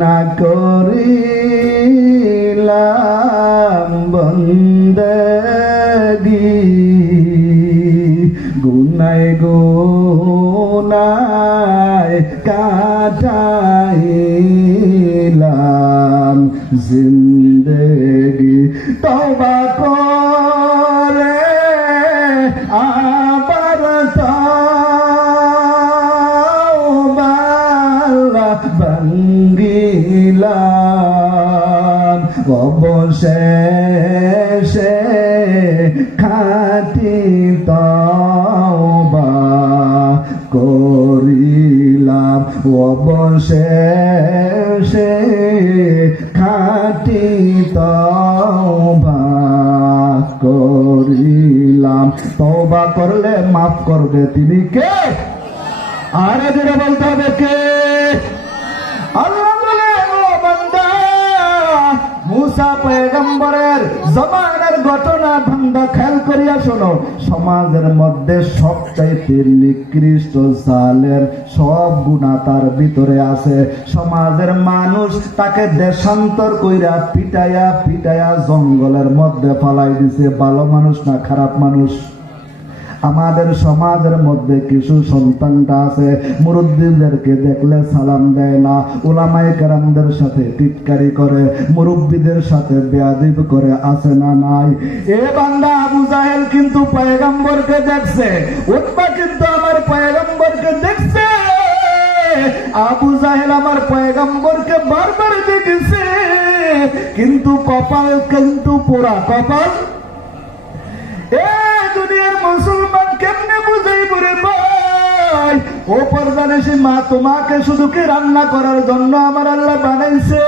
না করিলাম বন্দেগি গুনায় গুনায় কাটাইলাম জিন্দেগি তওবা করে আবার ভাঙ্গিলাম অবশেষে খাঁটি তওবা করিলাম অবশেষে খাঁটি তওবা করিলাম। তওবা করলে মাফ করবে তিনি কে? আরে যেটা বলতে হবে কে? আল্লাহ বলে ও বান্দা মুসা পয়গম্বরের জমানার ঘটনা বান্দা খেয়াল করিয়া শোনো। সমাজের মধ্যে সবচাইতে নিকৃষ্ট জালেম সব গুনাহ তার ভিতরে আছে। সমাজের মানুষ তাকে দেশান্তর কইরা পিটাইয়া পিটাইয়া জঙ্গলের মধ্যে ফালাই দিছে। ভালো মানুষ না খারাপ মানুষ? আমাদের সমাজের মধ্যে কিছু সন্তানটা আছে মুরব্বীদেরকে দেখলে সালাম দেয় না, উলামায়ে কেরামদের সাথে টিটকারি করে, মুরব্বীদের সাথে বেয়াদব করে, আছে না নাই? এ বান্দা আবু জাহেল কিন্তু পয়গম্বরকে দেখছে, উতবা কিন্তু আমার পয়গম্বরকে দেখছে। আবু জাহেল আমার পয়গম্বরকে বারবার দেখেছে, কিন্তু কপাল কিন্তু পোড়া কপাল। এ দুনিয়ার মুসলমান কেমনে বুঝাইব রে ভাই? ও পর্দানেশী মা, তোমাকে শুধু কি রান্না করার জন্য আমার আল্লাহ বানাইছে?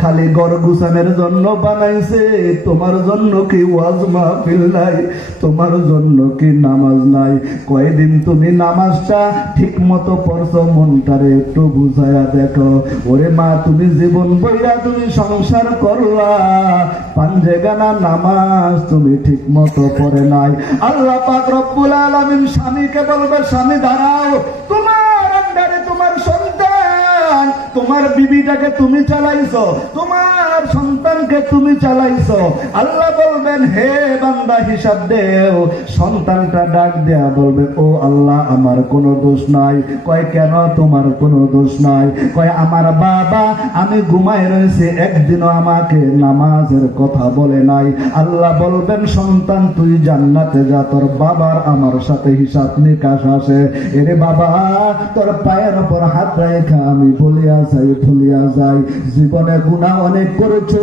খালি ঘর গুছানোর জন্য বানাইছে? তোমার জন্য কি ওয়াজ মাহফিল নাই? তোমার জন্য কি নামাজ নাই? কয়দিন তুমি নামাজটা ঠিক মতো পড়ছো? মনটারে একটু বুঝাইয়া দেখো। ওরে মা, তুমি জীবন বইরা তুমি সংসার করলা, পাঞ্জেগানা নামাজ তুমি ঠিক মতো পড়ে নাই। আল্লাহ পাক রব্বুল আলামিন স্বামীকে বলবে, স্বামী দাঁড়াও, তোমার আন্ডারে তোমার সন্তান, তোমার বিবিটাকে তুমি চালাইছো, তোমার সন্তানকে তুমি চালাইছো। আল্লাহ বলবেন, হে বান্দা হিসাব দেও। সন্তানটা ডাক দেয়া বলবে, ও আল্লাহ আমার কোনো দোষ নাই। কয় কেন তোমার কোনো দোষ নাই? কয় আমার বাবা, আমি ঘুমায় রয়েছে, একদিনও আমাকে নামাজের কথা বলে নাই। আল্লাহ বলবেন, সন্তান তুই জান্নাতে যা, তোর বাবার আমার সাথে হিসাব নিকাশ আসে। এরে বাবা, তোর পায়ের উপর হাত রেখা আমি ভুলিয়া যাই, জীবনে গুনাহ অনেক করেছো,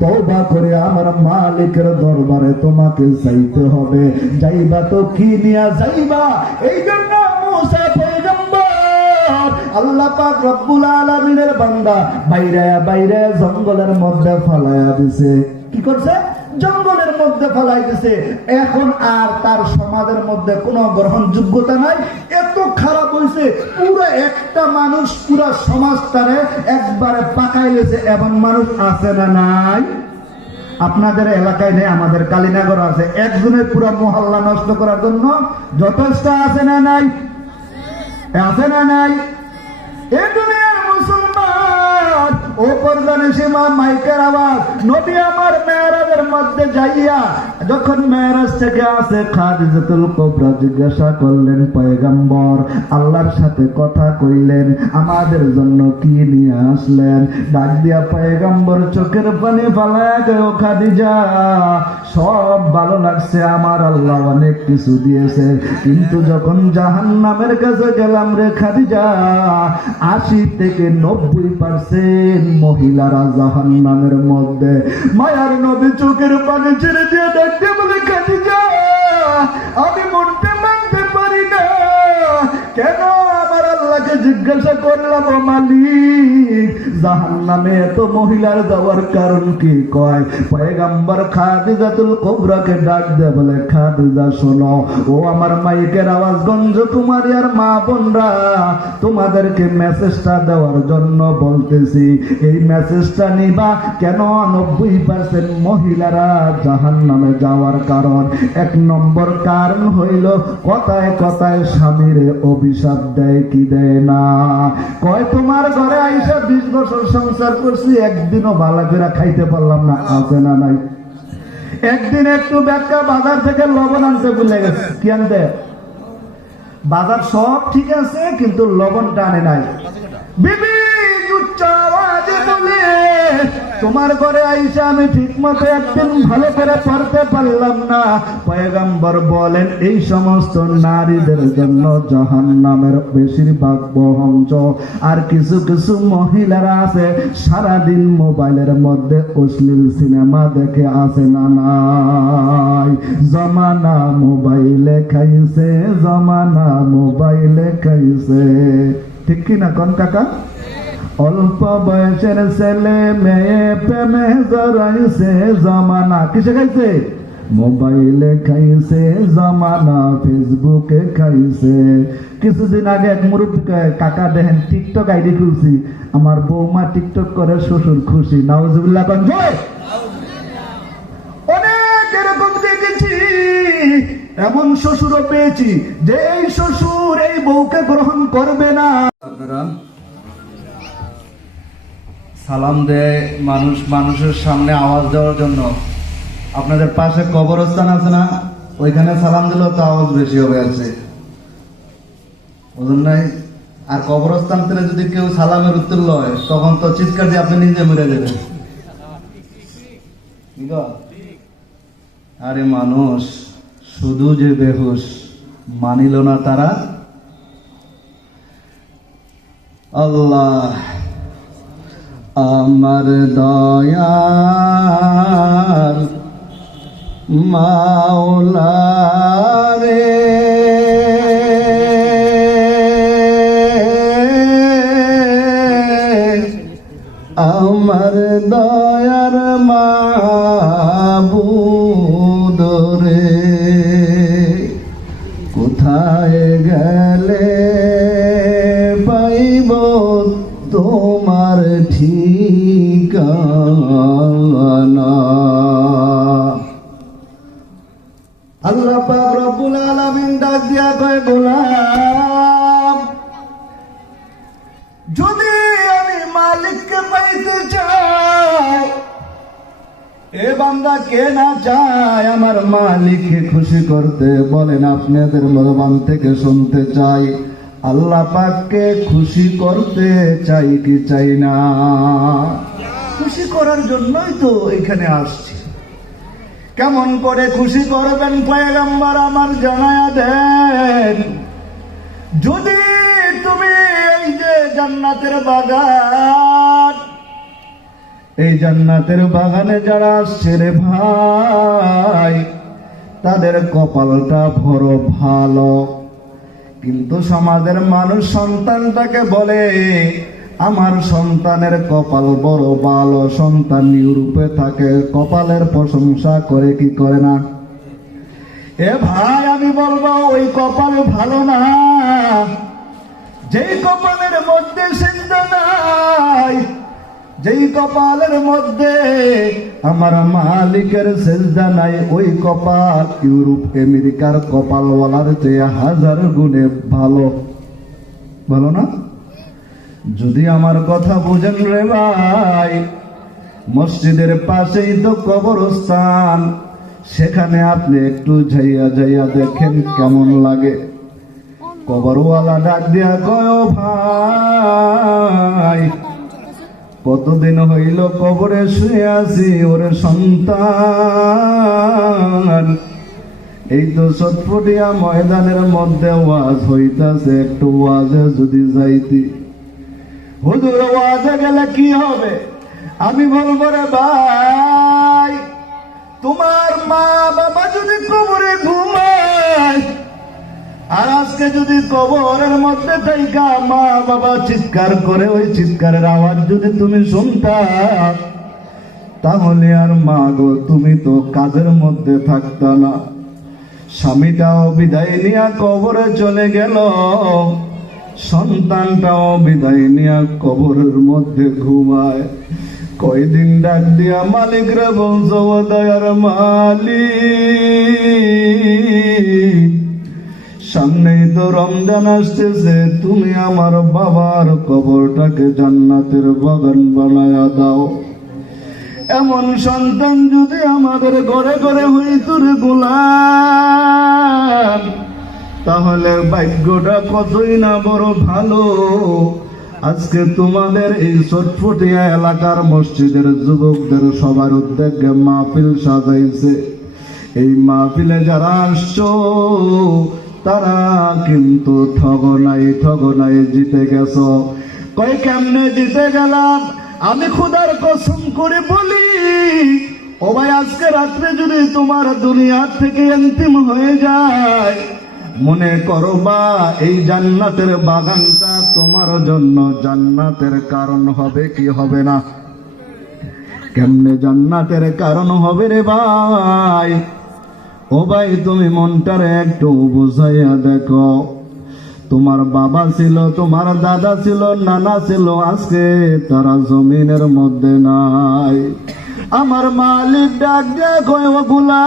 তওবা করে আমার মালিকের দরবারে তোমাকে যাইতে হবে। যাইবা তো কি নিয়া যাইবা? এই জন্য মুসা পয়গম্বর আল্লাহ পাক রব্বুল আলামিনের বান্দা বাইরে বাইরে জঙ্গলের মধ্যে ফালাইয়া দিছে। কি করছে? জঙ্গলের মধ্যে ফেলাই দিছে। এখন আর তার সমাজের মধ্যে কোনো গ্রহণযোগ্যতা নাই। এত খারাপ হয়েছে, পুরো একটা মানুষ পুরা সমাজ তারে একবারে পাকাইলেছে। এমন মানুষ আছে না নাই? আপনাদের এলাকায় নেই, আমাদের কালীনগর আছে। একজনের পুরো মহল্লা নষ্ট করার জন্য যথেষ্ট আছে না নাই? আছে না নাই? এ দুনিয়ার মুসলমান, ও পর্দানেশী মা, মাইকের আওয়াজ। নবী আমার মেরাজের মধ্যে যাইয়া যখন মেরাজ থেকে আসে, খাদিজাতুল কুবরা জিজ্ঞাসা করলেন, পয়গম্বর আল্লাহর সাথে কথা কইলেন, আমাদের জন্য কি নিয়ে আসলেন? ডাক দিয়া পয়গম্বর চোখের পানি ফালায়া গেল, খাদিজা সব ভালো লাগছে, আমার আল্লাহ অনেক কিছু দিয়েছে, কিন্তু যখন জাহান্নামের কাছে গেলাম রে খাদিজা, 80 থেকে 90% মহিলারা জাহান্নামের মধ্যে। মায়ার নবী চোখের পানি ছেড়ে দিয়ে দেখতে বলে, খাদিজা আমি মনটা মানতে পারি না, কেন আমার আল্লাহকে জিজ্ঞাসা করলাম, ও মালিক, জাহান্নামে এত মহিলার যাওয়ার কারণ কি? কয় পয়গম্বর খাদিজাতুল কুবরাকে ডাক দে, বলে খাদিজা শোনো, ও আমার মাইকের আওয়াজ গঞ্জ কুমারী আর মা বোনরা, তোমাদেরকে মেসেজটা দেওয়ার জন্য বলতেছি। এই মেসেজটা নিবা কেন? 90% মহিলারা জাহান্নামে যাওয়ার কারণ, 1 নম্বর কারণ হইল কথায় কথায় স্বামীরে অভিশাপ দেয় কি দেয় না? কয় তোমার ঘরে আইসা 20 বছর সংসার করছি, একদিনও ভালো করে খাইতে পারলাম না, আছে না নাই? একদিন একটু ব্যাখ্যা বাজার থেকে লবণ আনতে ভুলে গেছে। কি আনতে? বাজার সব ঠিক আছে, কিন্তু লবণটা আনে নাই। বিবি উচ্চ আওয়াজে বলে, তোমার ঘরে আইসা আমি ঠিক মতো একদিন ভালো করে পড়তে পারলাম না। পয়গম্বর বলেন এই সমস্ত নারীদের জন্য জাহান্নামের বেশিরভাগ বহঞ্চ। আর কিছু কিছু মহিলারা আছে সারাদিন মোবাইলের মধ্যে অশ্লীল সিনেমা দেখে, আছে না নাই? জমানা মোবাইলে খাইছে, জমানা মোবাইলে খাইছে, ঠিক কিনা কোন কাকা? অল্প বয়সের ছেলে মেয়ে প্রেমে জড়াইছে, জমানা কিসে খাইছে? মোবাইলে খাইছে, জমানা ফেসবুকে খাইছে। কিছুদিন আগে এক মুরব্বী কাকা দেখেন টিকটক আইডি খুলছি, আমার বৌমা টিকটক করে, শ্বশুর খুশি। নাউজুবিল্লাহ কোন জয়। অনেক এরকম দেখেছি, এমন শ্বশুরও পেয়েছি যে এই শ্বশুর এই বউকে গ্রহণ করবে না। আপনারা সালাম দেয় মানুষ মানুষের সামনে আওয়াজ দেওয়ার জন্য। আপনাদের পাশে কবরস্থান আছে না, ওইখানে সালাম দিলেও তো আওয়াজ বেশি হবে, আছে বুঝুন নাই? আর কবরস্থান থেকে যদি কেউ সালামের উত্তর লয়, তখন তো চিৎকার দিয়ে আপনি নিজে মরে যাবেন। আরে মানুষ শুধু যে বেহুশ, মানিল না তারা। আল্লাহ আমার দয়াল মাওলা রে, আমার দয়ার মাবুদ রে, কোথায় গেলে পাইব তোমার ঠিকানা? আল্লাহ পাক রব্বুল আলামিন ডাক দিয়া কয়, গোলাম, যদি আমি মালিককে পাইতে চাই, এ বান্দা কে না চায় আমার মালিককে খুশি করতে? বলেন আপনাদের জবান থেকে শুনতে চাই, আল্লাহ পাককে খুশি করতে চাই কি চাই না? খুশি করার জন্যই তো এখানে আসছি। কেমন করে খুশি করবেন পয়গম্বর আমার জানায়া দেন। যদি তুমি এই যে জান্নাতের বাগান, এই জান্নাতের বাগানে যারা আসছে রে ভাই, তাদের কপালটা বড় ভালো। কিন্তু সমাজের মানুষ সন্তানটাকে বলে, আমার সন্তানের কপাল বড় ভালো, সন্তান ইউরোপে থাকে, কপালের প্রশংসা করে কি করে না? এ ভাই আমি বলবো ওই কপাল ভালো না, যেই কপালের মধ্যে সিজদা নাই, যেই কপালের মধ্যে আমার মালিকের সিজদা নাই, ওই কপাল ইউরোপ আমেরিকার কপালওয়ালার চেয়ে 1000 গুণে ভালো। ভালো না? যদি আমার কথা বুঝেন রে ভাই, মসজিদের পাশেই তো কবরস্থান, সেখানে আপনি একটু যাইয়া যাইয়া দেখেন কেমন লাগে। কবরওয়ালা ডাক দিয়া কয়, ও ভাই, কতদিন হইল কবরে শুয়ে আছি, ওরে সন্তান, এই তো চটপটিয়া ময়দানের মধ্যে ওয়াজ হইতাছে, একটু ওয়াজে যদি যাইতি। হুজুর ওয়াজে গেলে কি হবে? আমি বলবো রে ভাই, তোমার মা বাবা যদি কবরে ঘুমায়, আর আজকে যদি কবরের মধ্যে থাইকা মা বাবা চিৎকার করে ওই চিৎকারের আওয়াজ যদি তুমি শুনতা, তাহলে আর মা গো তুমি তো কাজের মধ্যে থাকতা না। স্বামীটাও বিদায় নিয়া কবরে চলে গেল, সন্তানটাও বিদায় নিয়া কবরের মধ্যে ঘুমায়। কয়দিন ডাক দিয়া মালিক রে বলছো, ও দয়ার মালিক, সামনেই তো রমজান আসতেছে, তুমি আমার বাবার কবরটাকে জান্নাতের বাগান বানায়া দাও। এমন সন্তান যদি আমাদের ঘরে ঘরে হইত রে গোলাম, তাহলে ভাগ্যটা কতই না বড় ভালো। আজকে তোমাদের এই চটফটিয়া এলাকার মসজিদের যুবকদের সবার উদ্যোগে মাহফিল সাজাইছে। এই মাহফিলে যারা আসছো তারা কিন্তু ঠগনাই জিতে গেছো। কই কেমনে জিতে গেলাম? আমি খোদার কসম করে বলি, ও ভাই আজকে রাত্রে যদি তোমার দুনিয়ার থেকে অন্তিম হয়ে যায়, মনে করবা এই জান্নাতের বাগানটা তোমার জন্য জান্নাতের কারণ হবে কি হবে না? কেমনে জান্নাতের কারণ হবে রে ভাই? ও ভাই তুমি মনটারে একটু বুঝাইয়া দেখো। তোমার বাবা ছিল, তোমার দাদা ছিল, নানা ছিল, আজকে তারা জমিনের মধ্যে নাই। আমার মালিক ডাক দিয়ে কয়, ও গোলাম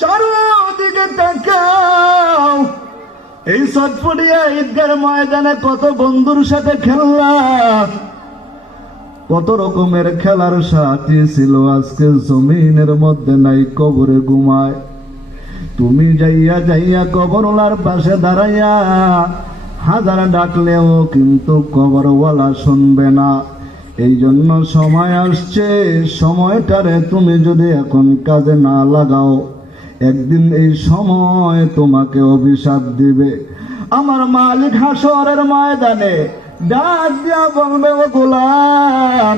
চারদিকে তাকাও। এই চটপটিয়া ঈদগার ময়দানে কত বন্ধুর সাথে খেললাম, কত রকমের খেলার সাথী ছিল, আজকে জমিনের মধ্যে নাই, কবরে ঘুমায়। তুমি যাইয়া কবরওয়ালার পাশে দাঁড়াইয়া হাজার ডাকলেও কিন্তু কবরওয়ালা শুনবে না। এই জন্য সময় আসছে, সময়টারে তুমি যদি এখন কাজে না লাগাও, একদিন এই সময় তোমাকে অভিশাপ দিবে। আমার মালিক হাসরের ময়দানে ডাক দিয়া বলবে, ও গোলাম,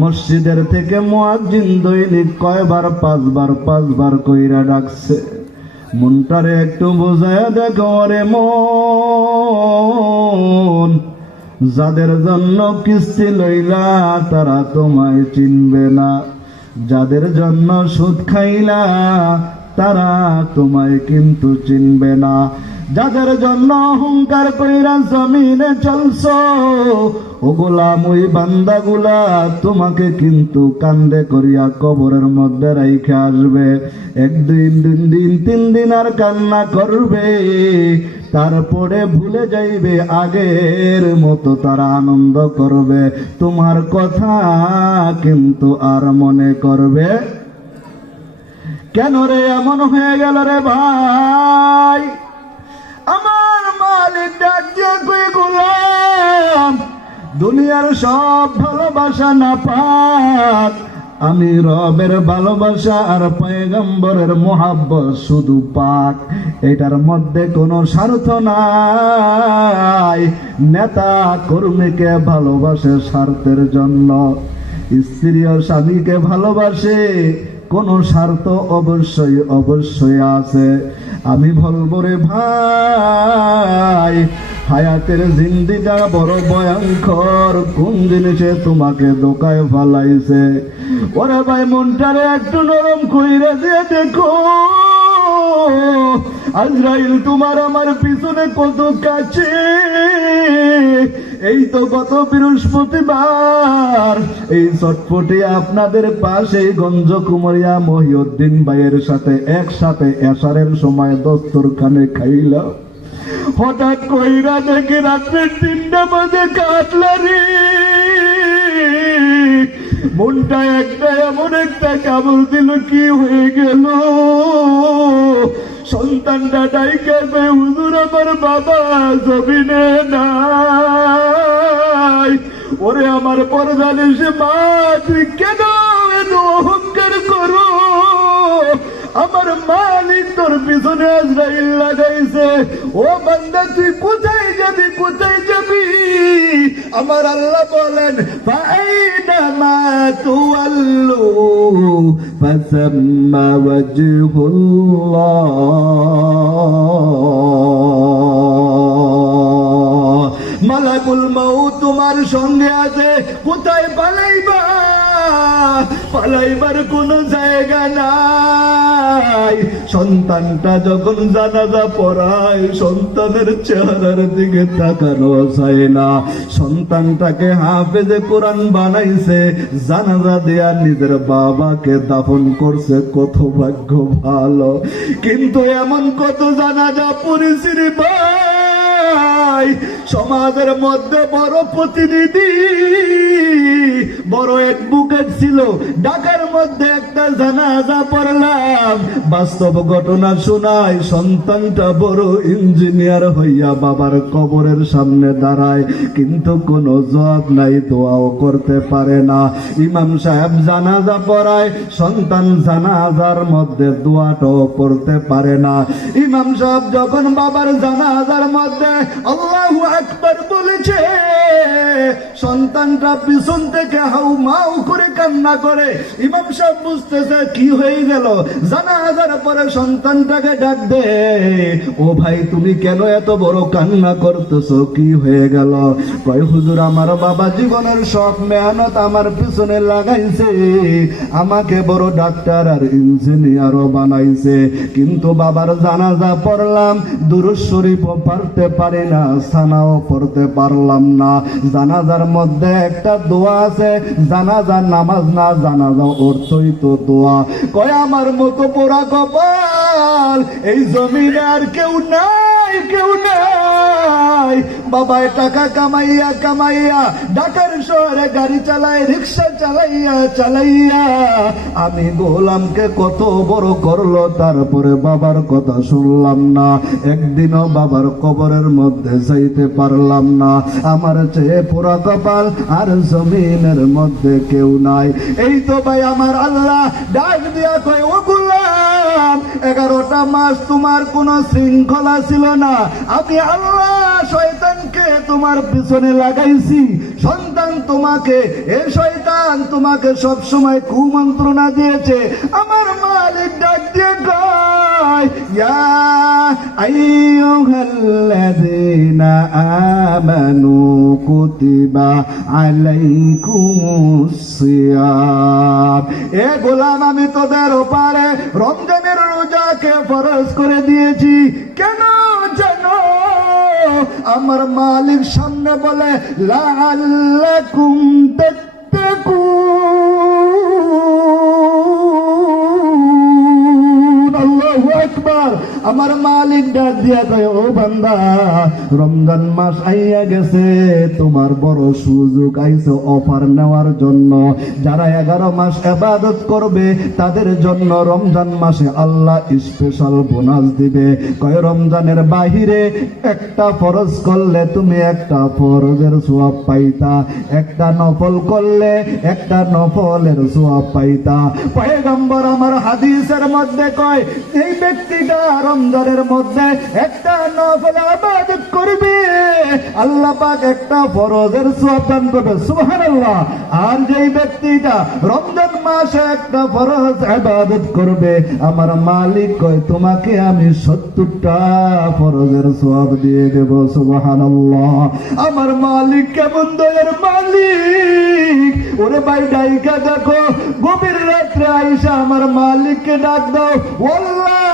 মসজিদের থেকে মুয়াজ্জিন দৈনিক কয়বার? পাঁচবার কইরা ডাকছে। মনটারে একটু বোঝায় দেখো রে মন, যাদের জন্য কিস্তি লইলা তারা তোমায় চিনবে না, যাদের জন্য সুদ খাইলা তারা তোমায় কিন্তু চিনবে না, যাদের জন্য অহংকার কইরা জমিনে চলছো, ও গোলাম ওই বান্দাগুলা তোমাকে কিন্তু কান্দে করিয়া কবরের মধ্যে রাইখে আসবে। একদিন, 2 দিন, 3 দিন আর কান্না করবে, তারপরে ভুলে যাইবে, আগের মতো তারা আনন্দ করবে, তোমার কথা কিন্তু আর মনে করবে। কেন রে এমন হয়ে গেল রে ভাই? আমার মালিক ডাক দিয়ে কই, গোলাম দুনিয়ার সব ভালোবাসা না পাক, আমি রবের ভালোবাসা আর পয়গম্বরের মোহাব্বত শুধু পাক। এটার মধ্যে কোনো স্বার্থ নাই। নেতা কর্মীকে ভালোবাসে স্বার্থের জন্য, স্ত্রীও স্বামীকে ভালোবাসে, কোন স্বার্থ অবশ্যই আছে। আমি বলবো রে ভাই, হায়াতের জিন্দিটা বড় ভয়ঙ্কর, কোন জিনিসে তোমাকে দোকায় ফালাইছে। ওরে ভাই মনটারে একটু নরম কইরা দিয়ে দেখো, আজরাইল তোমার আমার পিছনে কত কাছে। এই তো গত বৃহস্পতিবার এই চটপটি আপনাদের পাশে গঞ্জ কুমরিয়া মহিউদ্দিন ভাইয়ের সাথে একসাথে এশারের সময় দস্তরখানে খাইলাম। হঠাৎ কইরা দেখে রাত্রে 3টা বাজে কাটলারি, মনটা একটা এমন একটা কামড় দিল, কি হয়ে গেল? সন্তানটা ডাইকে কই, হুজুর আমার বাবা জমিনে নাই। ওরে আমার পরদান এসে, মা তুই কেন এত অহংকার করো? আমার মালিক তোর পিছনে আজরাইল লাগাইছে। ও বান্দা তুই কোথায় যাবি, কোথায় যাবি? আমার আল্লাহ বলেন, ফাইনামা তুওয়াল্লু فثم وجه الله মালাকুল মাউত তোমার সঙ্গে আছে কোথায় পালাইবা পালাইবার কোনো জায়গা নাই সন্তানটা যখন জানাজা পড়ায় সন্তানের চেহারার দিকে তাকানো যায় না সন্তানটাকে হাফেজে কোরআন বানাইছে জানাজা দেয়া নিজের বাবাকে দাফন করছে কত ভাগ্য ভালো কিন্তু এমন কত জানাজা পড়েছি রে ভাই সমাজের মধ্যে বড় প্রতিনিধি বড় অ্যাডভোকেট ছিল ঢাকার মধ্যে একটা জানাজা পড়লাম বাস্তব ঘটনা শোনায় সন্তানটা বড় ইঞ্জিনিয়ার হইয়া বাবার কবরের সামনে দাঁড়ায় কিন্তু কোনো জবাব নাই দোয়াও করতে পারে না ইমাম সাহেব জানাজা পড়ায় সন্তান জানাজার মধ্যে দোয়াটাও করতে পারে না ইমাম সাহেব যখন বাবার জানাজার মধ্যে আল্লাহু আকবার বলেছে সন্তানটা পিছন থেকে হাউ মাউ করে কান্না করে ইমাম সাহেব বুঝতেছে কি হয়ে গেল জানাজার পরে সন্তানটাকে ডাক দে ও ভাই তুমি কেন এত বড় কান্না করতেছো কি হয়ে গেল কয় হুজুর আমার বাবা জীবনের সব মেহনত আমার পিছনে লাগাইছে আমাকে বড় ডাক্তার আর ইঞ্জিনিয়ারও বানাইছে কিন্তু বাবার জানাজা পড়লাম দুরূদ শরীফও পড়তে পারি না সানাও পড়তে পারলাম না জানাজার মধ্যে একটা দোয়া আছে জানাজার নামাজ না জানাজা অর্থই তো দোয়া কয় আমার মতো পোড়া কপাল এই জমিনে আর কেউ নাই কেউ নাই বাবায় টাকা কামাইয়া কামাইয়া ঢাকার শহরে গাড়ি চালায় রিক্সা চালাইয়া আমি গোলামকে কত বড় করলো তারপরে বাবার কথা শুনলাম না একদিনও বাবার কবরের মধ্যে যাইতে পারলাম না আমার চেয়ে পোড়া কপাল আর জমিনের মধ্যে কেউ নাই এই তো ভাই আমার আল্লাহ ডাক দিয়া কয় ও গোলাম 11টা মাস তোমার কোনো শৃঙ্খলা ছিল না আমি আল্লাহ শয়তানকে তোমার পিছনে লাগাইছি সন্তান তোমাকে এ শয়তান তোমাকে সব সময় কুমন্ত্রণা দিয়েছে আমার মালিক ডাক দিয়ে কয় ইয়া আইয়ুহাল্লাযীনা আমানু কুতিবা আলাইকুমুস সিয়াম এ গোলাম আমি তোদের উপরে রমজানের রোজাকে ফরজ করে দিয়েছি কেন জানো আমার মালিক সামনে বলে লাআল্লাকুম তাত্তাকুন আল্লাহু আকবার আমার মালিক ডাক দিয়া কয় ও বান্দা রমজান মাস আইয়া গেছে তোমার বড় সুযোগ আইছে অফার নেওয়ার জন্য যারা 11 মাস ইবাদত করবে তাদের জন্য রমজান মাসে আল্লাহ স্পেশাল বোনাস দিবে কয় রমজানের বাহিরে একটা ফরজ করলে তুমি একটা ফরজের সওয়াব পাইতা একটা নফল করলে একটা নফলের সওয়াব পাইতা পয়গম্বর আমার হাদিসের মধ্যে কয় এই ব্যক্তিটা রমজানের মধ্যে একটা নফল ইবাদত করবে আল্লাহ পাক একটা ফরজের সওয়াব দান করবে সুবহানাল্লাহ আর যেই ব্যক্তিটা রমজান মাসে একটা ফরজ ইবাদত করবে আমার মালিক কয় তোমাকে আমি 70টা ফরজের সওয়াব দিয়ে দেব সুবহানাল্লাহ আমার মালিক কেমন দয়ার মালিক ওরে ভাই ডাইকা দেখো গভীর রাত্রে আইসা আমার মালিককে ডাক দাও আল্লাহ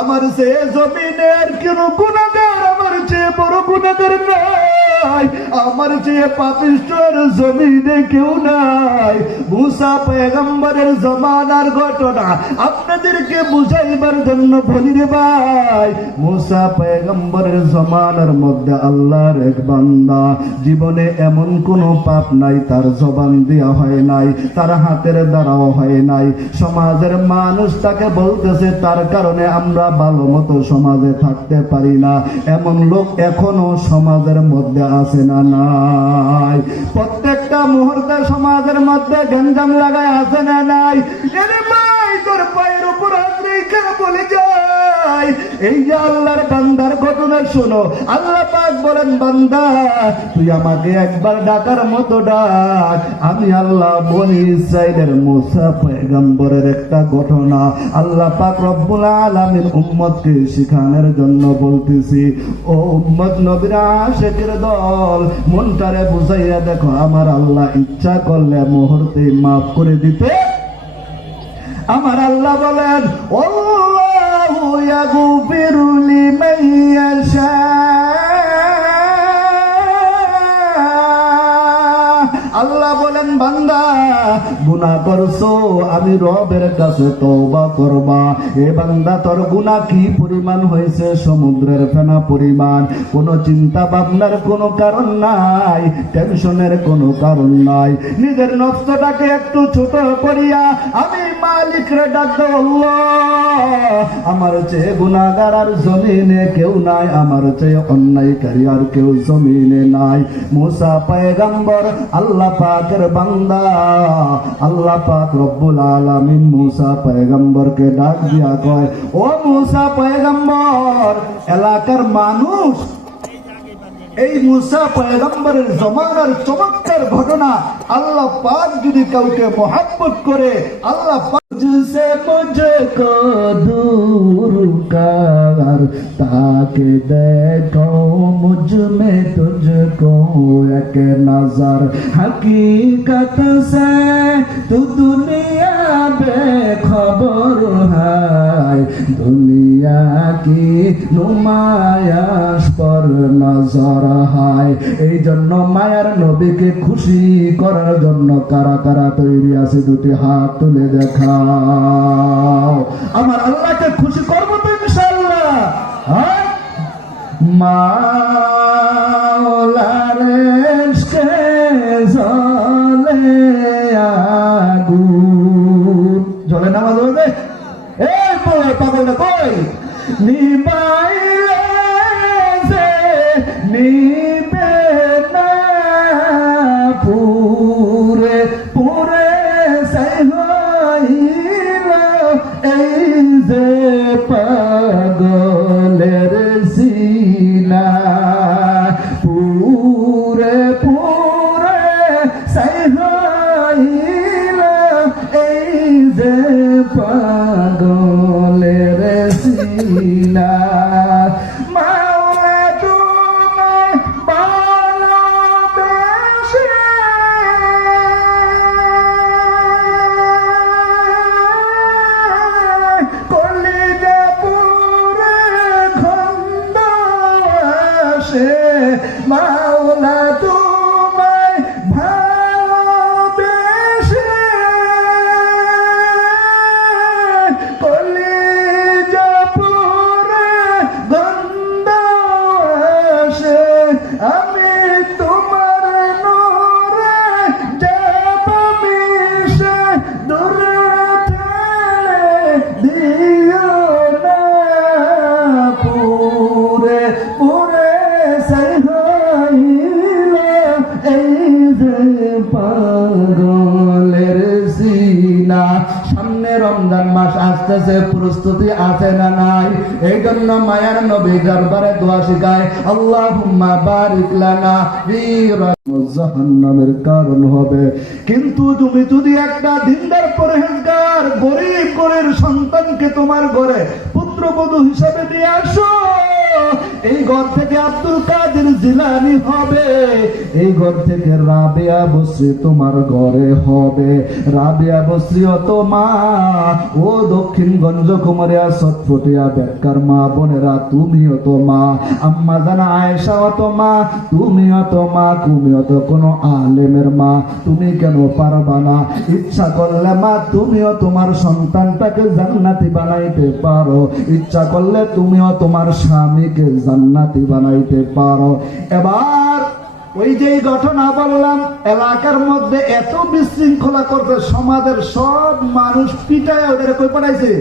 আমার সে জমিনে আর কোন গুনাহগার আমার চেয়ে বড় গুনাহগার নাই আমার চেয়ে পাপিষ্ঠ আর জমিনে কেউ নাই মুসা পয়গম্বরের জমানার ঘটনা আপনাদেরকে বুঝাইবার জন্য বলি রে ভাই মুসা পয়গম্বরের জমানার মধ্যে আল্লাহর এক বান্দা জীবনে এমন কোন পাপ নাই তার জবান দেয়া হয় নাই তার হাতের দ্বারাও হয় নাই সমাজের মানুষ তাকে বলতেছে তার কারণে আমরা ভালো মতো সমাজে থাকতে পারি না এমন লোক এখনো সমাজের মধ্যে আছে না নাই প্রত্যেকটা মুহূর্তে সমাজের মধ্যে গঞ্জাম লাগায় আছে না নাই এরে ভাই তোর পায়ের উপর হাত রেখে বলে যায় এই যে আল্লাহর বান্দার ঘটনা শোনো আল্লাহ পাক বলেন বান্দা তুই আমাকে একবার ডাকার মতো ডাক। আমি আল্লাহ বনি ইসরাইলের মুসা পয়গম্বরের একটা ঘটনা আল্লাহ পাক রব্বুল আলামিন উম্মতকে শিখানোর জন্য বলতেছি। ও উম্মত নবীর আশিকের দল, মনটারে বুঝাইয়া দেখো, আমার আল্লাহ ইচ্ছা করলে মুহূর্তে মাফ করে দিতে। আমার আল্লাহ বলেন আল্লাহু ইয়াগফিরু লিমান ইয়াশা, আল্লাহ বলেন বান্দা গুনাহ করছো, আমি রবের কাছে তওবা করবা। এ বান্দা তোর গুনাহ কি পরিমাণ হয়েছে? সমুদ্রের ফেনা পরিমাণ। কোনো চিন্তা ভাবনার কোনো কারণ নাই, টেনশনের কোনো কারণ নাই। নিজের নফসটাকে একটু ছোট করিয়া আমি মালিকরে ডাক দাও, আল্লাহ আমার চেয়ে গুনাহগার আর জমিনে কেউ নাই, আমার চেয়ে অন্যায়কারী আর কেউ জমিনে নাই। মুসা পয়গম্বর আল্লাহ পাকের বান্দা, আল্লাহ পাক রব্বুল আলামিন মুসা পয়গম্বরকে ডাক দিয়া কয়, ও মুসা পয়গম্বর, এলাকার মানুষ এই মুসা পয়গম্বরের জমানার চমৎকার ঘটনা আল্লাহ পাক যদি কাউকে মহব্বত করে, আল্লাহ পাক जिसे मुझको दूर कर ताकि देखो मुझ में तुझको एक नजर, हकीकत से तू दुनिया बेखबर है, दुनिया की नुमायाश पर नजर है। এই জন্য মায়ার নবীকে খুশি করার জন্য কারা কারা তৈরি আছে? দুটি হাত তুলে দেখা। আমার আল্লাহকে খুশি করবো তো ইনশাআল্লাহ। মাওলার ইশকে জ্বলে আগুন, জ্বলে নামাজ হবে। এই পাগলটা কই নিবাইলে যে নিবে না, পুরে পুরে সহ এই যে পাগলের সিনা, পুরে পুরে সাইহাইল এই যে পাগলের সিনা। মাওলা তোমায় ভালোবেসে মাওলা তোমায় ভালোবেসে কলিজা পুরে গন্ধ আসে, আমি তোমার নূরে যাব মিশে, দূরে ঠেলে দিও না, পুরে পুরে পাগলের সিনা। সামনে রমজান মাস আসতেছে, প্রস্তুতি আছে না নাই? এই জন্য মায়ার নবী দরবারে দোয়া শিখায়, আল্লাহুম্মা বারিক লানা ফি জাহান্নামের কারণ হবে। কিন্তু তুমি যদি একটা দিনদার পরহেজগার গরিব ঘরের সন্তানকে তোমার ঘরে পুত্রবধূ হিসাবে নিয়ে আসো, এই ঘর থেকে আব্দুল কাদের জিলানী হবে, এই ঘর থেকে রাবেয়া বসরি তোমার ঘরে হবে। রাবেয়া বসরি অত মা, ও দক্ষিণগঞ্জ কুমারিয়া সটফটিয়া বেকার মা বোনেরা তুমিও তো মা, আম্মা জানা আয়েশা অত মা, তুমিও তো মা, তুমিও তো কোনো আলেমের মা, তুমি কেন পারবা না? ইচ্ছা করলে মা তুমিও তোমার সন্তানটাকে জান্নাতি বানাইতে পারো, ইচ্ছা করলে তুমিও তোমার স্বামীকে জান্নাতি বানাইতে পারো। এবার ওই যে ঘটনা বললাম, এলাকার মধ্যে এত বিশৃঙ্খলা করছে, সমাজের সব মানুষ পিটায় ওদের কই পাঠাইছে,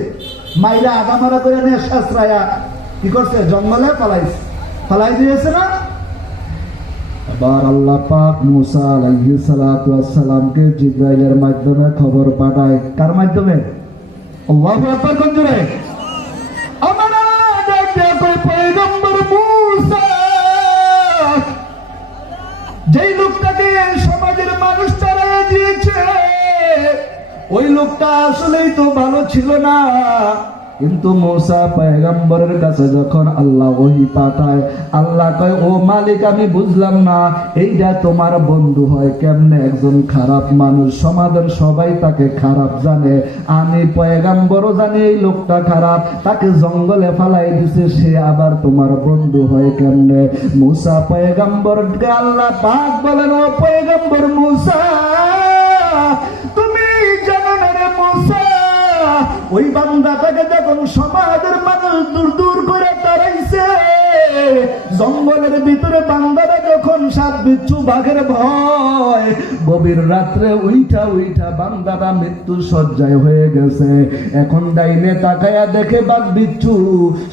মাইরা আগামারা করে নিয়ে শাস্ত্রায়া কি করছে, জঙ্গলে পালাই দিয়েছে না। এবার আল্লাহ পাক মুসা আলাইহিস সালাতু ওয়াস সালামকে জিবরাইলের মাধ্যমে খবর পাঠায়। কার মাধ্যমে? আল্লাহু আকবার। কোন জোরে? আমার আল্লাহ দেখতে কই পয়গম্বর মুসা ওই লোকটা আসলেই তো ভালো ছিল না, কিন্তু মূসা পয়গম্বরের কাছে যখন আল্লাহ ওহী পাঠায়, আল্লাহ কয় ও মালিক আমি বুঝলাম না এইটা তোমার বন্ধু হয় কেমনে, একজন খারাপ মানুষ, সমাজের সবাই তাকে খারাপ জানে, আমি পয়গম্বরও জানি এই লোকটা খারাপ, তাকে জঙ্গলে ফালাই দিছে, সে আবার তোমার বন্ধু হয় কেমনে? মূসা পয়গম্বরকে আল্লাহ পাক বলেন ও পয়গম্বর মূসা, তুমি জানো না রে মূসা, ওই বান্দাটাকে যখন সমাজের মানুষ দূর দূর করে তাড়াইছে, জঙ্গলের ভিতরে বান্দারা যখন সাপ বিচ্ছু বাঘের ভয়, গভীর রাত্রে উইঠা উইঠা বান্দারা মৃত্যু সজ্জায় হয়ে গেছে, এখন ডাইনে তাকায়া দেখে বাঘ বিচ্ছু,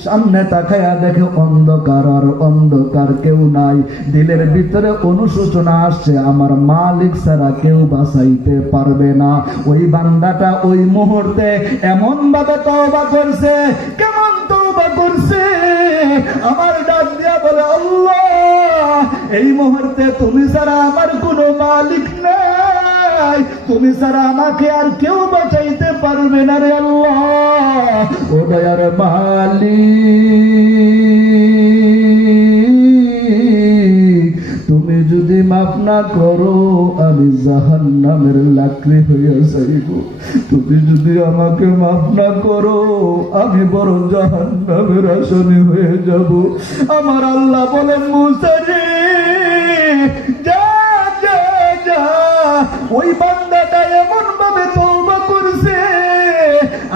সামনে তাকায়া দেখে অন্ধকার আর অন্ধকার, কেউ নাই, দিলের ভিতরে অনুশোচনা আসছে আমার মালিক ছাড়া কেউ বাঁচাইতে পারবে না। ওই বান্দাটা ওই মুহূর্তে এমন ভাবে তওবা করছে, কেমন তওবা করছে, আমার ডাক দিয়া বলে আল্লাহ এই মুহূর্তে তুমি ছাড়া আমার কোনো মালিক নাই, তুমি ছাড়া আমাকে আর কেউ বাঁচাইতে পারবে না রে আল্লাহ, ও দয়ার মালিক তুমি যদি মাফ না করো আমি জাহান্নামের লাকড়ি হইয়া যাইব, তুমি যদি আমাকে মাফ না করো আমি বড় জাহান্নামের আসামি হয়ে যাব। আমার আল্লাহ বলেন মূসা রে যা যা যা, ওই বান্দাটা এমন ভাবে তওবা করছে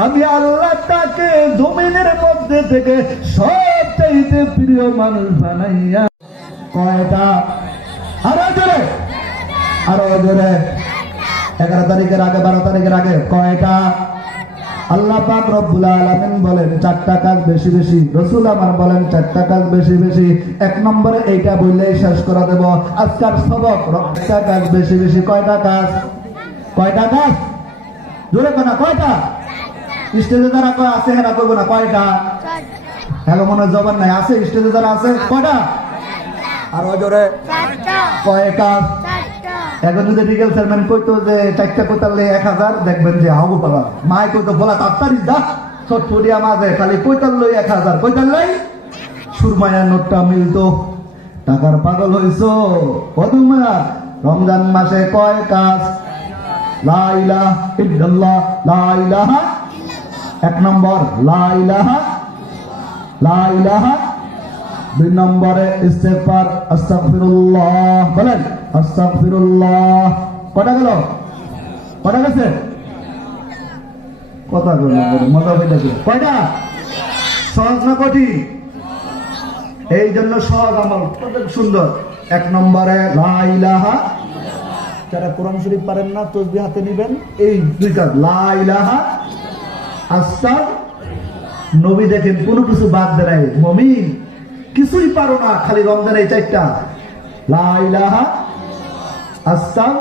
আমি আল্লাহ তাকে জমিনের মধ্যে থেকে সবচাইতে প্রিয় মানুষ বানাইয়া। কয়টা? আরো জোরে, আরো জোরে। 11 তারিখের আগে 12 তারিখের আগে কয়টা? আল্লাহ পাক রব্বুল আলামিন বলেন 4টা কাজ বেশি বেশি, রাসূল আমার বলেন 4টা কাজ বেশি বেশি। 1 নম্বরে এইটা বললেই শেষ করে দেব আজকের সবক। 4টা কাজ বেশি বেশি। কয়টা কাজ? কয়টা কাজ? জোরে কোনা কয়টা? স্টেজে যারা কয় আছে হেরা কইব না কয়টা? হ্যালো মনে জবান নাই, আছে স্টেজে যারা আছে কয়টা? আর জোরে কয় কাজ? এখন যদি রিগেল চেয়ারম্যান কইতো যে 4টা কোতালে 1000, দেখবেন যে হাগু পালা মায় কইতো বলা তাড়াতাড়ি যা ছটফটিয়া মাঝে খালি কইতাল লই 1000, কইতাল লই সুরমায়ার নোটটা মিলতো। টাকার পাগল হইছো কদুমা? রমজান মাসে কয় কাজ? লা ইলাহা ইল্লাল্লাহ, লা ইলাহা। 1 নম্বর লা ইলাহা, লা ইলাহা। 2 নম্বরে ইস্তেগফার, আস্তাগফিরুল্লাহ, বলেন আস্তাগফিরুল্লাহ। কটা গেল? কটা গেছে? কথা বলে মজা হইতেছে। কয়টা? সহজ না কঠিন? এই জন্য সহজ আমল কত সুন্দর। 1 নম্বরে লা ইলাহা। যারা কোরআন শরীফ পারেন না তাসবিহ হাতে নেবেন, এই 2 কাজ লা ইলাহা, আস্তাগ। নবী দেখেন কোনো কিছু বাদ দেয়, মুমিন কিছুই পারো না, খালি রমজান এই 4টা লা ইলাহা, আস্তাগ।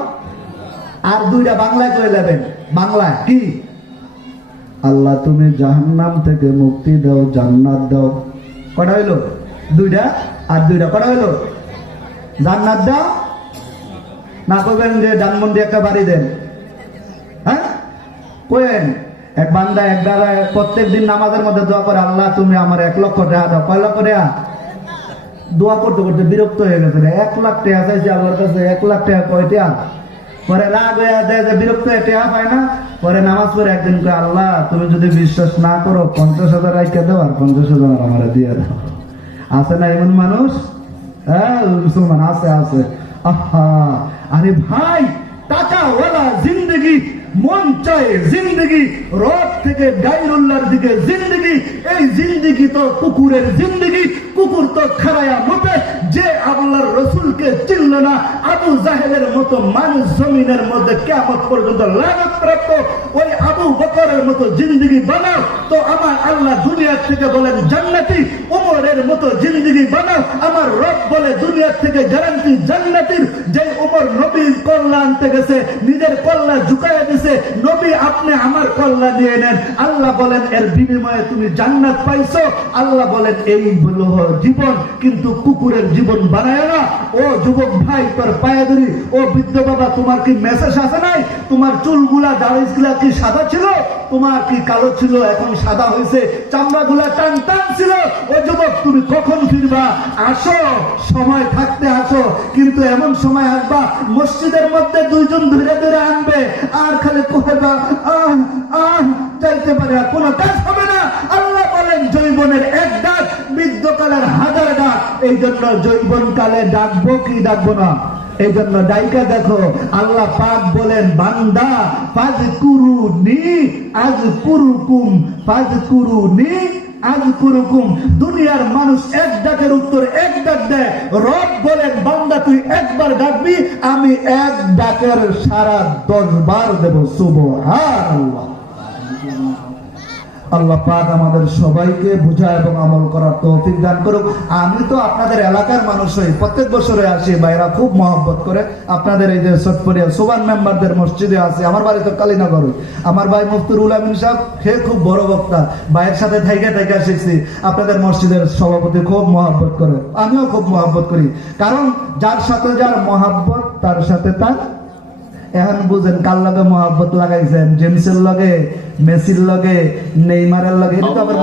আর 2টা বাংলায় কয়ে নেবেন। বাংলায় কি? আল্লাহ তুমি জাহান্নাম থেকে মুক্তি দাও, জান্নাত দাও। কটা হইলো? 2টা। আর 2টা কটা হইলো? জান্নাত দাও না কইবেন যে ধানমন্ডি একটা বাড়ি দেন? হ্যাঁ কইেন। এক বান্দা এক বেলায় প্রত্যেক দিন নামাজের মধ্যে দোয়া করে আল্লাহ তুমি আমার 1 লক্ষ টাকা দাও। কয় লক্ষ টাকা? দোয়া করতে করতে বিরক্ত হয়ে গেছে, 1 লাখ টাকা চাইছে আল্লাহর কাছে। 1 লাখ টাকা কয় টাকা? পরে রাগ হয়ে যায় যে বিরক্ত হয়ে টাকা পায় না। পরে নামাজ পড়ে একদিন কয় আল্লাহ তুমি যদি বিশ্বাস না করো 50,000 রাইখা দাও আর 50,000 আমার দিয়ে দাও। আছে না এমন মানুষ? হ্যাঁ মুসলমান আছে, আছে। আহা আরে ভাই, টাকাওয়ালা জিন্দগি, মন চায় জিন্দগি, রব থেকে গায়রুল্লাহর দিকে জিন্দগি। এই জিন্দগি তো কুকুরের জিন্দগি। কুকুর তো খারায়া মতে যে আল্লাহর রাসূলকে চিনল না, আবু জাহেলের মতো মানুষ জমিনের মধ্যে কিয়ামত পর্যন্ত লানত প্রাপ্ত। ওই আবু বকরের মতো জিন্দগি বানাও তো আমার আল্লাহ দুনিয়া থেকে বলেন জান্নাতি। ওমরের মতো জিন্দগি বানাও, আমার রব বলে দুনিয়ার থেকে গ্যারান্টি জান্নাতের, যে ওমর নবীর কল্লা আনতে গেছে, নিজের কল্লা ঝুঁকাইয়া দিছে, নবী আপনি আমার কল্লা নিয়ে নেন। আল্লাহ বলেন এর বিনিময়ে তুমি জান্নাত পাইছো। আল্লাহ বলেন এই হলো জীবন, কিন্তু কুকুরের জীবন বানায় না। ও যুবক ভাই, তোর পায়ে ধরি। ও বৃদ্ধ বাবা, তোমার কি মেসেজ আসে নাই? তোমার চুলগুলা দাড়িগুলা কি সাদা ছিল? তোমার কি কালো ছিল, এখন সাদা হয়েছে? চামড়াগুলা টান টান ছিল। ও যুবক, তুমি কখন ফিরবা? আসো, সময় থাকতে আসো। কিন্তু এমন সময় আসবা মসজিদের মধ্যে দুইজন ধরে ধরে আনবে, আর খালি কহেবা আহ আহ, চাইতে পারে, কোনো কাজ হবে না। আল্লাহ বলেন জৈবনের এক ডাক, বৃদ্ধকালের হাজার ডাক। এই জন্য জৈবন কালে ডাকবো কি ডাকবো না? এই জন্য ডাইকা দেখো, আল্লাহ পাক বলেন বান্দা ফাজকুরুনি আযকুরুকুম, ফাজকুরুনি আযকুরুকুম। দুনিয়ার মানুষ এক ডাকের উত্তর এক ডাক দেয়। রব বলেন বান্দা তুই একবার ডাকবি, আমি এক ডাকের সারা 10 বার দেব। সুবহানাল্লাহ। আল্লাহ পাক আমাদের সবাইকে বোঝা এবং আমল করার তৌফিক দান করুক। আমি তো আপনাদের এলাকার মানুষ হই, প্রত্যেক বছরে আসি, ভাইরা খুব মহব্বত করে। আপনাদের এই যে সটপরিয়া সোবান মেম্বারদের মসজিদে আছে। আমার বাড়ি তো কালীনগর। আমার ভাই মুফতি রুহুল আমিন সাহেব, সে খুব বড় বক্তা, ভাইয়ের সাথে থাইকা থাইকা শিখছি। আপনাদের মসজিদের সভাপতি খুব মহব্বত করে, আমিও খুব মহব্বত করি। কারণ যার সাথে যার মহব্বত, তার সাথে তার। এখন বুঝেন কার লগে মহব্বত লাগাইছেন, জেমসের লগে, মেসির লগে, নেইমারের লগে। এটা তো আবার